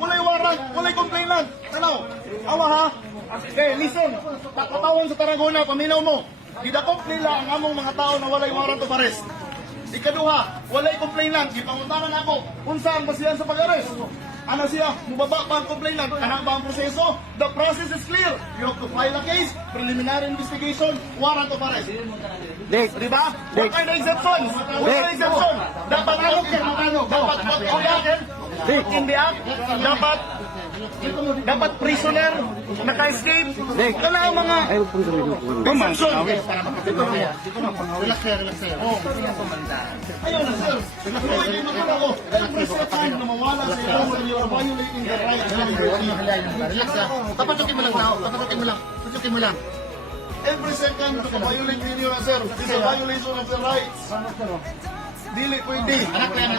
Walay warrant, walay complainant. Tanaw, awa ha. Okay, listen. Takatawon sa Tarragona, paminaw mo. Gidakop nila ang among mga tao na walay warrant of arrest. Ikaduha, walay complainant. Gipanguntanan ako kung saan ba siya sa pag-arrest. Ano siya? Mubaba pa ang complainant. Ano ba ang proseso? The process is clear. You have to file a case, preliminary investigation, warrant of arrest. Dick, Diba? What kind of exemption? What kind of exemption? Dapat in the act, dapat prisoner, naka-escape. Wala ang mga exemption. Relax sir, relax sir. Ayun na sir. Pwede naman ako. Every second na mawala sa iyo, you are violating the rights. Relax sir. Papatukin mo lang tao. Papatukin mo lang. Papatukin mo lang. Every second na violate ninyo na sir. This is a violation of the rights. Dili pwede. Anak ko yan.